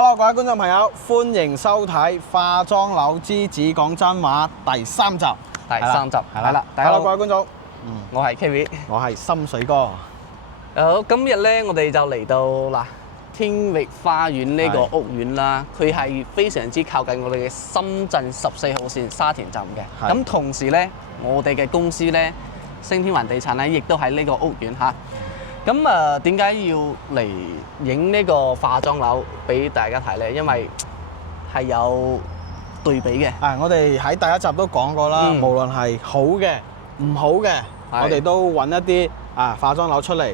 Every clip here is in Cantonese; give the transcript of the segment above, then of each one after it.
Hello， 各位觀眾朋友，歡迎收睇《化妝樓之只講真話》第3集。第3集係啦，大家 Hello， 好，各位觀眾，我係 Kerry，我係心水哥。好，今日咧我哋就嚟到嗱天域花園呢個屋苑啦，佢係非常之靠近我哋嘅深圳14號線沙田站嘅。咁同時咧，我哋嘅公司咧星天環地產咧，亦都喺呢個屋苑嚇。咁點解要嚟影呢個化妝樓俾大家睇咧？因為係有對比嘅。我哋喺第一集都講過啦，無論係好嘅、唔好嘅，我哋都揾一啲化妝樓出嚟，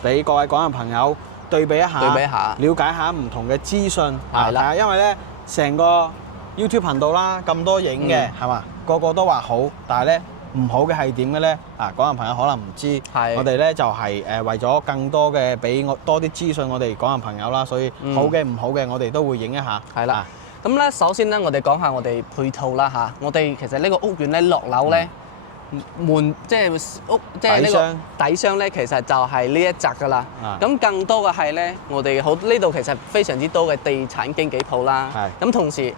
俾各位港人朋友對比一下，了解下唔同嘅資訊。係啦，因為咧成個 YouTube 頻道啦，咁多影嘅係嘛，個個都話好，但係咧唔好嘅係點嘅咧？港人朋友可能唔知。我哋咧就係為咗更多嘅俾我多啲資訊，我哋港人朋友啦，所以好嘅唔好嘅，我哋都會影一下。係啦。咁咧，首先咧，我哋講下我哋配套啦嚇。我哋其實呢個屋苑咧落樓咧，門即係屋即係呢個底箱咧，其實就係呢一紮噶啦。咁更多嘅係咧，我哋好呢度其實非常之多嘅地產經紀鋪啦。咁同時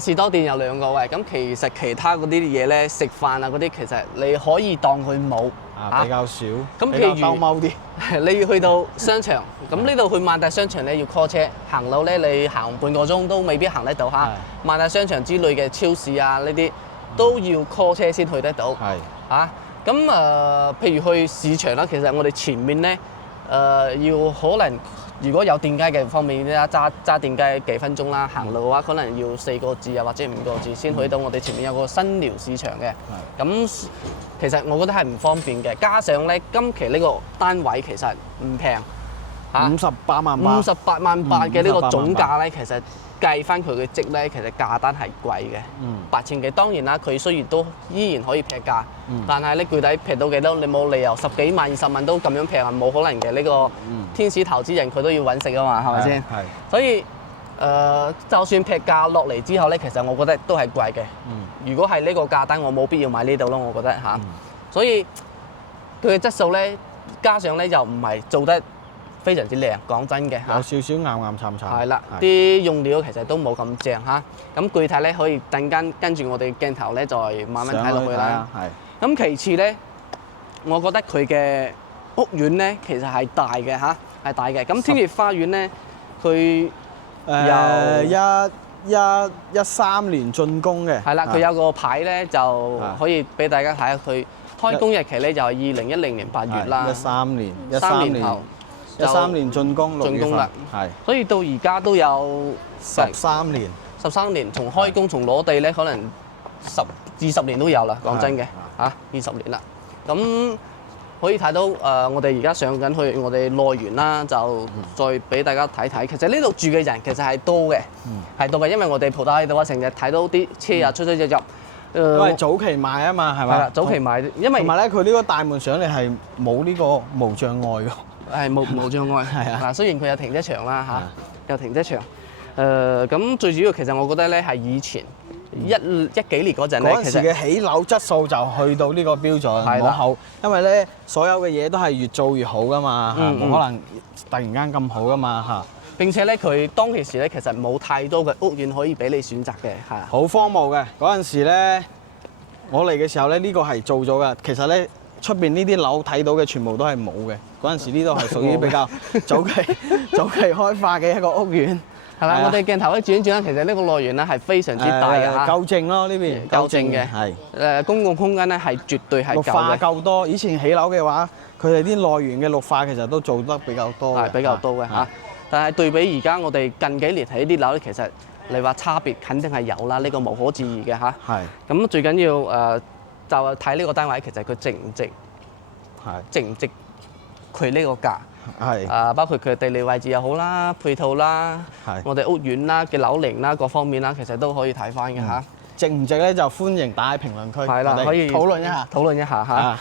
士多店有2個位，咁其實其他嗰啲嘢咧，食飯啊嗰啲，其實你可以當佢冇。比較少，咁譬如兜踎啲，你要去到商場，咁呢度去萬達商場咧要 call 車，行路咧你行半個鐘都未必行得到嚇。萬達商場之類嘅超市啊呢啲都要 call 車先去得到。咁譬如去市場啦，其實我哋前面咧要可能如果有電街嘅方面咧，揸電街幾分鐘啦，行路嘅話可能要4個字啊或者5個字先去到我哋前面有個新寮市場嘅。咁其實我覺得係唔方便嘅，加上咧今期呢個單位其實唔平，58萬8， 58萬8嘅呢個總價咧，其實計翻佢嘅積咧，其實價單係貴嘅，8000幾。當然啦，佢雖然都依然可以劈價，但係咧具體劈到幾多，你冇理由10幾萬、20萬都咁樣劈係冇可能嘅。呢個天使投資人佢都要揾食啊嘛，係咪先？所以就算劈價落嚟之後咧，其實我覺得都係貴嘅。如果係呢個價單，我冇必要買呢度咯，我覺得嚇。所以佢嘅質素咧，加上咧又唔係做得非常之靚，講真嘅嚇。有少少岩岩沉沉。係啦，啲用料其實都冇咁正嚇。咁具體咧可以等間跟住我哋鏡頭咧再慢慢睇落去啦。咁其次咧，我覺得佢嘅屋苑咧其實係大嘅嚇，係大嘅。咁天域花園咧，佢13年竣工嘅，係啦，佢有個牌咧就可以俾大家睇下，佢開工日期咧就係2010年8月啦。13年後，13年竣工6月份啦，係。所以到而家都有13年，13年從開工從攞地咧，可能10、20年都有啦。講真嘅嚇，20年啦。咁可以睇到我哋而家上緊去我哋內園啦，就再俾大家睇睇。其實呢度住嘅人其實係多嘅，係多嘅，因為我哋鋪頭喺度啊，成日睇到啲車啊出入。因為早期買啊嘛，係咪？係啦，早期買，因為同埋咧，佢呢個大門上嚟係冇呢個無障礙㗎。係無障礙，係啊。嗱，雖然佢有停車場啦嚇，有停車場。咁最主要其實我覺得咧係以前一幾年嗰陣咧，嗰陣時嘅起樓質素就去到呢個標準，冇後，因為咧所有嘅嘢都係越做越好噶嘛，冇可能突然間咁好噶嘛嚇。並且咧，佢當其時咧其實冇太多嘅屋苑可以俾你選擇嘅，係啊。好荒謬嘅嗰陣時咧，我嚟嘅時候咧，呢個係做咗㗎。其實咧出邊呢啲樓睇到嘅全部都係冇嘅。嗰陣時呢度係屬於比較早期開發嘅一個屋苑。係啦，我哋鏡頭可以轉一轉啦。其實呢個內園咧係非常之大嘅嚇，夠靜咯呢邊，夠靜嘅。係公共空間咧係絕對係夠嘅。綠化夠多。以前起樓嘅話，佢哋啲內園嘅綠化其實都做得比較多嘅。係比較多嘅嚇。但係對比而家我哋近幾年睇啲樓咧，其實你話差別肯定係有啦，呢個無可置疑嘅嚇。係。咁最緊要就係睇呢個單位其實佢值唔值，值唔值佢呢個價。係。包括佢嘅地理位置又好啦，配套啦，我哋屋苑啦嘅樓齡啦各方面啦，其實都可以睇翻嘅嚇。值唔值咧就歡迎打喺評論區，係啦，可以討論一下。討論一下嚇。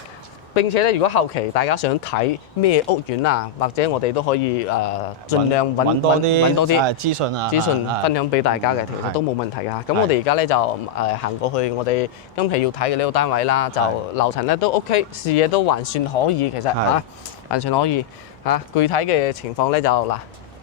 並且咧，如果後期大家想睇咩屋苑啊，或者我哋都可盡量揾多啲資訊分享俾大家嘅，其實都冇問題㗎。咁我哋而家咧就行過去我哋今期要睇嘅呢個單位啦，就樓層咧都 OK， 視野都還算可以，其實還算可以。具體嘅情況咧就嗱，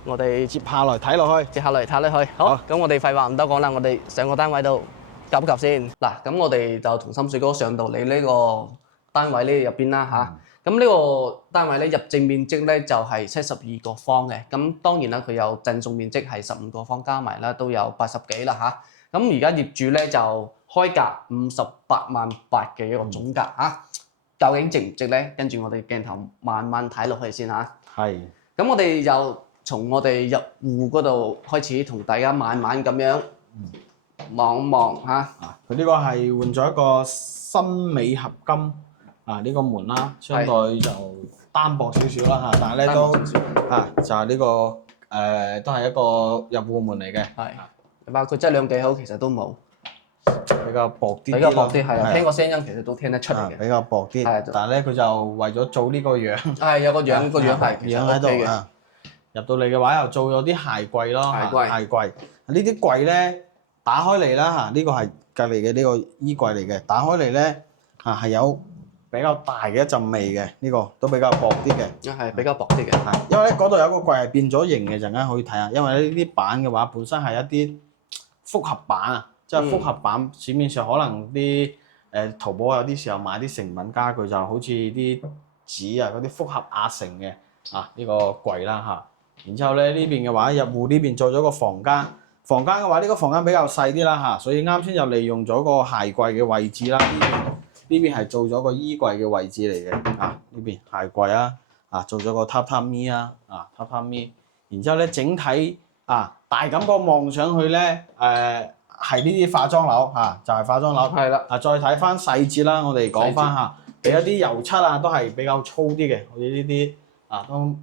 我哋接下來睇落去。接下嚟睇落去。好，咁我哋廢話唔多講啦，我哋上個單位度夾一夾先。嗱，咁我哋就同心水哥上到你呢個單位呢入邊啦嚇。咁呢個單位咧入正面積咧就係72個方嘅。咁當然啦，佢有贈送面積係15個方，加埋啦都有80幾啦嚇。咁而家業主咧就開價58.8萬嘅一個總價嚇。究竟值唔值咧？跟住我哋鏡頭慢慢睇落去先嚇。係。咁我哋就從我哋入戶嗰度開始，同大家慢慢咁樣望一望嚇。佢呢個係換咗一個新美合金呢個門啦，相對就單薄少少啦嚇，但係咧都就係呢個都係一個入戶門嚟嘅。係，包括質量幾好，其實都冇。比較薄啲，比較薄啲係啊，聽個聲音其實都聽得出嚟嘅。比較薄啲，但係咧佢就為咗做呢個樣，係有個樣，個樣係樣喺度啊。入到嚟嘅話又做咗啲鞋櫃咯，鞋櫃呢啲櫃咧打開嚟啦嚇，呢個係隔離嘅呢個衣櫃嚟嘅，打開嚟咧係有比較大嘅一陣味嘅，呢個都比較薄啲嘅，係比較薄啲嘅。係因為咧嗰度有個櫃係變咗形嘅，陣間可以睇下，因為呢啲板嘅話本身係一啲複合板啊。即係複合板，市面上可能啲淘寶有啲時候買啲成品家具就好似啲紙啊嗰啲複合壓成嘅呢個櫃啦嚇。然之後咧呢邊嘅話入戶呢邊做咗個房間，房間嘅話呢個房間比較細啲啦嚇，所以啱先就利用咗個鞋櫃嘅位置啦。呢邊係做咗個衣櫃嘅位置嚟嘅呢邊鞋櫃做咗個榻榻米榻榻米。然之後咧整體大感覺望上去咧係呢啲化妝樓就係化妝樓。係啦。再睇翻細節啦，我哋講翻下，俾一啲油漆都係比較粗啲嘅，好似呢啲都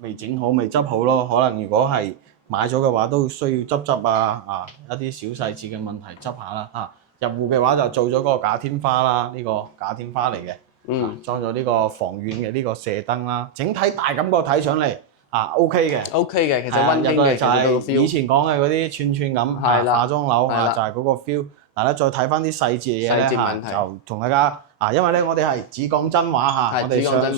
未整好、未執好咯。可能如果係買咗嘅話，都需要執一啲小細節嘅問題執下啦入戶嘅話就做咗個假天花啦，呢個假天花嚟嘅。裝咗呢個防軟嘅呢個射燈啦，整體大感覺睇上嚟。OK 嘅 ，OK 嘅，其實溫馨嘅，就係以前講嘅嗰啲串咁化妝樓就係嗰個 feel。嗱咧，再睇翻啲細節嘅嘢咧就同大家因為咧我哋係只講真話我哋上嚟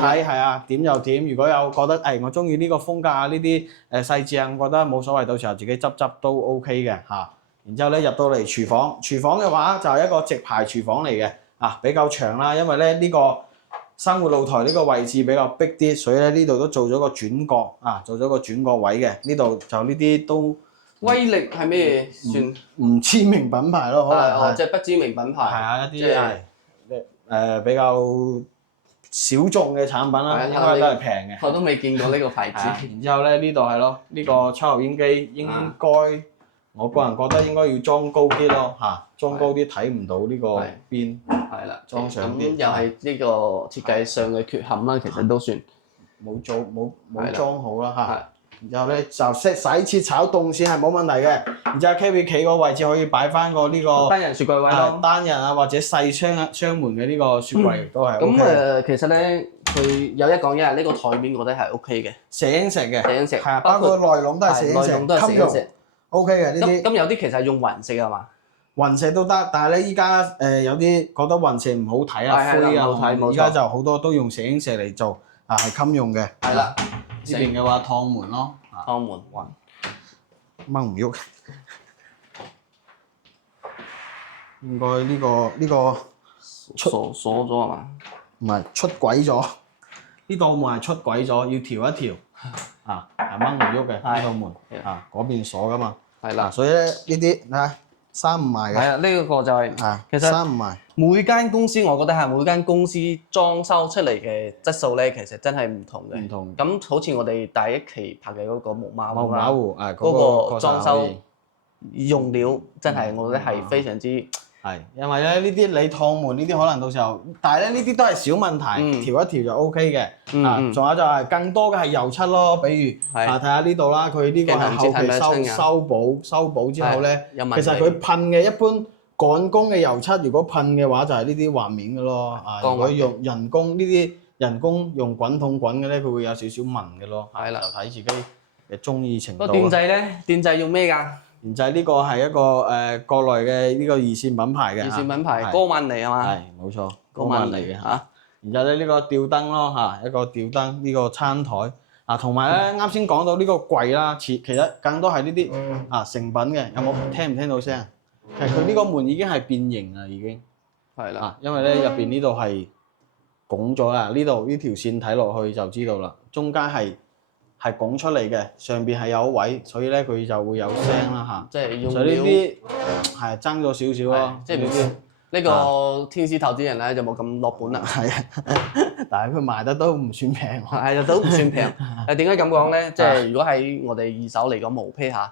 睇點就點。如果有覺得我中意呢個風格呢啲細節我覺得冇所謂，到時候自己執都 OK 嘅然之後咧入到嚟廚房嘅話就係一個直排廚房嚟嘅比較長啦，因為咧呢個生活露台呢個位置比較逼啲，所以咧呢度都做咗個轉角做咗個轉角位嘅。呢度就呢啲都威力係咩算？唔知名品牌咯，可能即係不知名品牌。一啲係比較小眾嘅產品啦，應該都係平嘅。我都未見過呢個牌子。然之後咧呢度係咯，呢個抽油煙機應該我個人覺得應該要裝高啲咯裝高啲睇唔到呢個邊。係啦，裝上啲。咁又係呢個設計上嘅缺陷啦，其實都算冇裝好啦然後咧就洗切炒凍線係冇問題嘅。然之後 Kerry 企個位置可以擺翻個呢個單人雪櫃位咯，單人或者細雙門嘅呢個雪櫃都係 OK。咁其實咧佢有一講一，呢個台面我覺得係 OK 嘅，石英石嘅，石英石係包括內籠都係石英石，OK 嘅呢啲。咁有啲其實係用雲石係嘛？雲石都得，但係咧依家有啲覺得雲石唔好睇灰依家就好多都用石英石嚟做係襟用嘅。係啦，呢邊嘅話趟門咯，趟門掹唔喐，應該呢個鎖咗係嘛？唔係出軌咗，呢道門係出軌咗，要調一調係掹唔喐嘅呢道門嗰邊鎖噶嘛。係啦，所以咧呢啲閂唔埋嘅。係啊，呢個就係其實閂唔埋。每間公司我覺得係每間公司裝修出嚟嘅質素咧，其實真係唔同嘅。唔同。咁好似我哋第一期拍嘅嗰個木馬湖嗰個裝修用料真係我覺得係非常之因為咧呢啲你趟門呢啲可能到時候，但係咧呢啲都係小問題，調一調就 OK 嘅。仲有就係更多嘅係油漆咯，比如睇下呢度啦，佢呢個係後期修補之後咧，其實佢噴嘅一般趕工嘅油漆，如果噴嘅話就係呢啲畫面嘅咯。如果用人工呢啲人工用滾筒滾嘅咧，佢會有少少紋嘅咯。係啦，就睇自己嘅中意程度。個電掣咧，電掣用咩㗎？然之後呢個係一個國內嘅呢個二線品牌嘅。二線品牌，歌曼尼係嘛？係，冇錯，歌曼尼嘅然之後咧呢個吊燈咯一個吊燈，呢個餐台同埋咧啱先講到呢個櫃啦，其實更多係呢啲成品嘅，有冇聽唔聽到聲？其實佢呢個門已經係變形啦，已經係啦，因為咧入邊呢度係拱咗啦，呢度呢條線睇落去就知道啦，中間係拱出嚟嘅，上邊係有位，所以咧佢就會有聲啦即係用所以呢啲係爭咗少少咯，即係呢個天使投資人咧就冇咁落本啦。係啊，但係佢賣得都唔算平。係啊，都唔算平。點解咁講咧？即係如果喺我哋二手嚟講毛坯下，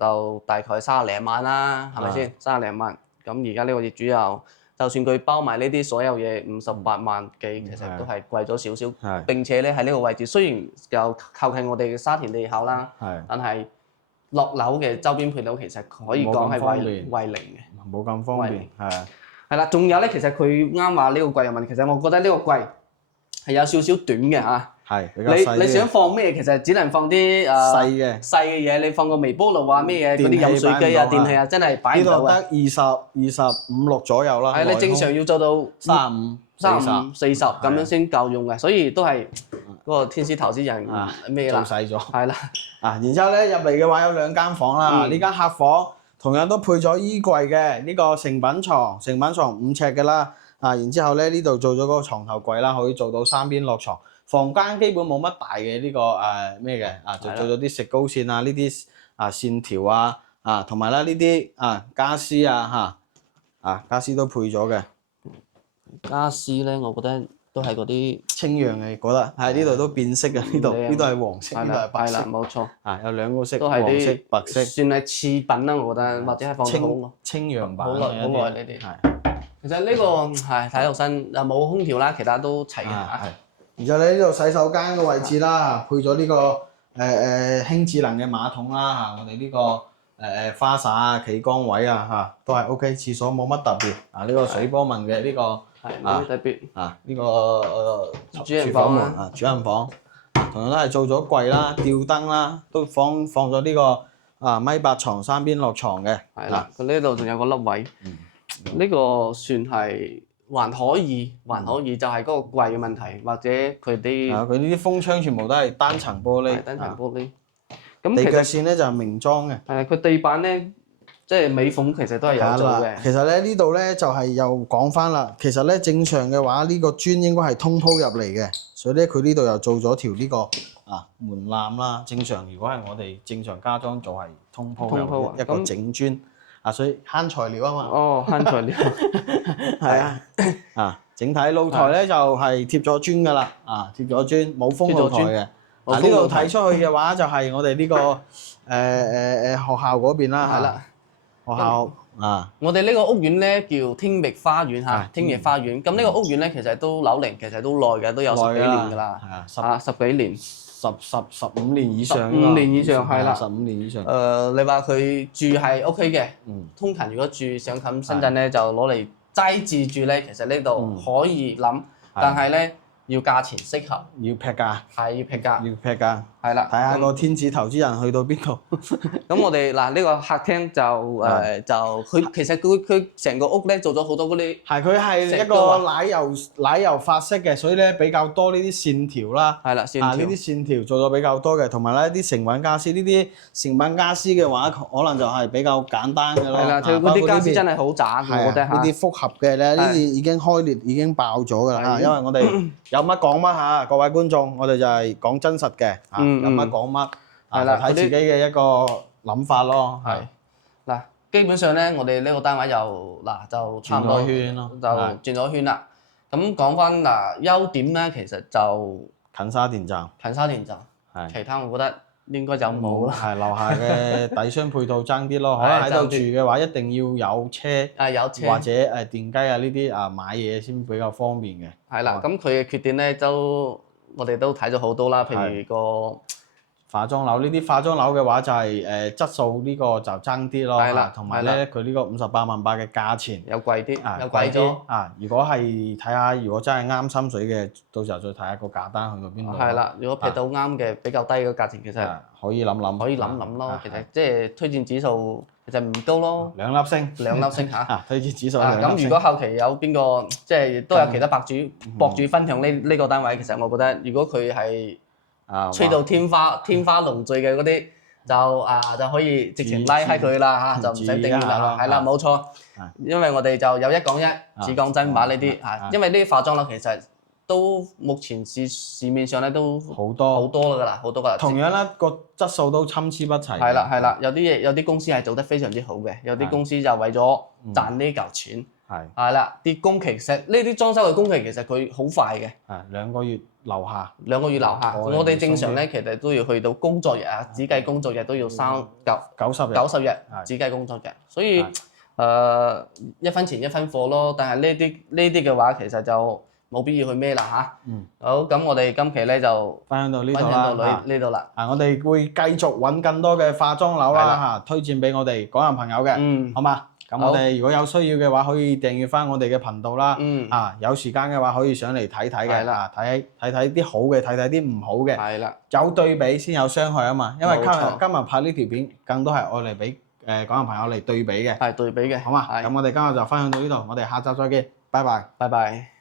就大概30零萬啦，係咪先？30零萬。咁而家呢個業主又，就算佢包埋呢啲所有嘢58萬幾，其實都係貴咗少少。並且咧喺呢個位置，雖然又靠近我哋嘅沙田地口啦，但係落樓嘅周邊配套其實可以講係為零嘅。冇咁方便，係啦，仲有咧，其實佢啱話呢個櫃有問題，其實我覺得呢個櫃係有少少短嘅嚇。係比較細啲。你想放咩？其實只能放啲細嘅嘢，你放個微波爐啊咩嘢嗰啲飲水機啊、電器啊，真係擺唔到啊。呢度得25、26左右啦。係你正常要做到35、40咁樣先夠用嘅，所以都係嗰個天使投資人咩啦？做細咗。係啦。然之後咧入嚟嘅話有2間房啦，呢間客房。同樣都配咗衣櫃嘅，呢個成品床5尺嘅啦，然之後咧呢度做咗嗰個床頭櫃啦，可以做到3邊落床。房間基本冇乜大嘅呢個咩嘅，就做咗啲石膏線啊，呢啲線條啊，同埋啦呢啲家私家私都配咗嘅。家私咧，我覺得都係嗰啲清揚嘅，覺得係呢度都變色嘅，呢度係黃色，呢度係白色。係啦，冇錯。有2個色，都係黃色、白色。算係次品啦，我覺得，或者係放得好清揚版。好耐呢啲。其實呢個係睇落身又冇空調啦，其他都齊嘅。然之後咧呢度洗手間嘅位置啦，配咗呢個輕智能嘅馬桶啦，我哋呢個花灑啊、企缸位都係 OK， 廁所冇乜特別。呢個水波紋嘅呢個。冇特別。呢個主人房主人房，同樣都係做咗櫃啦、吊燈啦，都放咗呢個1.8米床3邊落床嘅。係啦，佢呢度仲有個凹位，呢個算係還可以，就係嗰個櫃嘅問題，或者佢啲。佢呢啲風窗全部都係單層玻璃。單層玻璃。地腳線咧就係明裝嘅。係佢地板咧。即係美縫其實都係有做嘅。其實咧呢度咧就係又講翻啦。其實咧正常嘅話，呢個磚應該係通鋪入嚟嘅，所以咧佢呢度又做咗條呢個門檻啦。正常如果係我哋正常加裝做係通鋪一個整磚所以慳材料啊嘛。哦，慳材料。係整體露台咧就係貼咗磚㗎啦，貼咗磚冇封露台嘅。呢度睇出去嘅話就係我哋呢個學校嗰邊啦。係啦。學校我哋呢個屋苑咧叫天域花園嚇，天域花園。咁呢個屋苑咧其實都樓齡其實都耐嘅，都有10幾年㗎啦。10幾年，15年以上。15年以上係啦。15年以上。你話佢住係 OK 嘅，通勤如果住上近深圳咧，就攞嚟齋自住咧，其實呢度可以諗，但係咧要價錢適合，要劈價。係要劈價。要劈價。係啦。睇下個天使投資人去到邊度。咁我哋嗱呢個客廳就佢其實佢成個屋咧做咗好多嗰啲。佢係一個奶油髮色嘅，所以咧比較多呢啲線條啦。係啦，線條。呢啲線條做咗比較多嘅，同埋咧啲成品家私，呢啲成品家私嘅話，可能就係比較簡單嘅咯。係啦，佢嗰啲家私真係好渣，我覺得。呢啲複合嘅咧，呢啲已經開裂，已經爆咗㗎啦。因為我哋有乜講乜嚇，各位觀眾，我哋就係講真實嘅。有乜講乜，睇自己嘅一個諗法咯。係嗱，基本上咧，我哋呢個單位就差唔多轉咗圈咯，就轉咗圈啦。咁講翻優點咧，其實就近沙田站。其他我覺得應該就冇啦。樓下嘅底箱配套爭啲咯，可能喺度住嘅話，一定要有車。或者電雞呢啲買嘢先比較方便嘅。係啦，咁佢嘅缺點咧我哋都睇咗好多啦，譬如個化妝樓呢啲化妝樓嘅話就係質素呢個就爭啲咯，同埋咧佢呢個58萬8嘅價錢有貴啲，有貴咗。如果係睇下，如果真係啱心水嘅，到時候再睇下個價單去到邊度。係啦，如果劈到啱嘅比較低嘅價錢，其實可以諗諗咯。其實即係推薦指數其實唔高咯，2粒星嚇。推薦指數2粒星。咁如果後期有邊個即係都有其他博主分享呢個單位，其實我覺得如果佢係吹到天花龍墜嘅嗰啲，就可以直情拉閪佢啦嚇，就唔使訂閱啦，係啦，冇錯。因為我哋就有一講一，只講真話呢啲嚇，因為呢啲化妝樓其實都目前市面上咧都好多㗎啦，好多㗎啦。同樣咧個質素都參差不齊。係啦，有啲公司係做得非常之好嘅，有啲公司就為咗賺呢嚿錢。係啦，啲工期其實呢啲裝修嘅工期其實佢好快嘅。2個月樓下。2個月樓下，我哋正常咧其實都要去到工作日啊，只計工作日都要90日，只計工作日，所以一分錢一分貨咯。但係呢啲嘅話，其實就冇必要去孭啦嚇。好，咁我哋今期咧就分享到呢度啦。我哋會繼續揾更多嘅化妝樓啦嚇，推薦俾我哋港人朋友嘅，好嘛？咁我哋如果有需要嘅話，可以訂閱翻我哋嘅頻道啦。有時間嘅話可以上嚟睇睇嘅，睇啲好嘅，睇啲唔好嘅。係啦，有對比先有傷害啊嘛。因為今日拍呢條片，更多係愛嚟俾港人朋友嚟對比嘅。係對比嘅，好嘛？咁我哋今日就分享到呢度，我哋下集再見，拜拜。拜拜。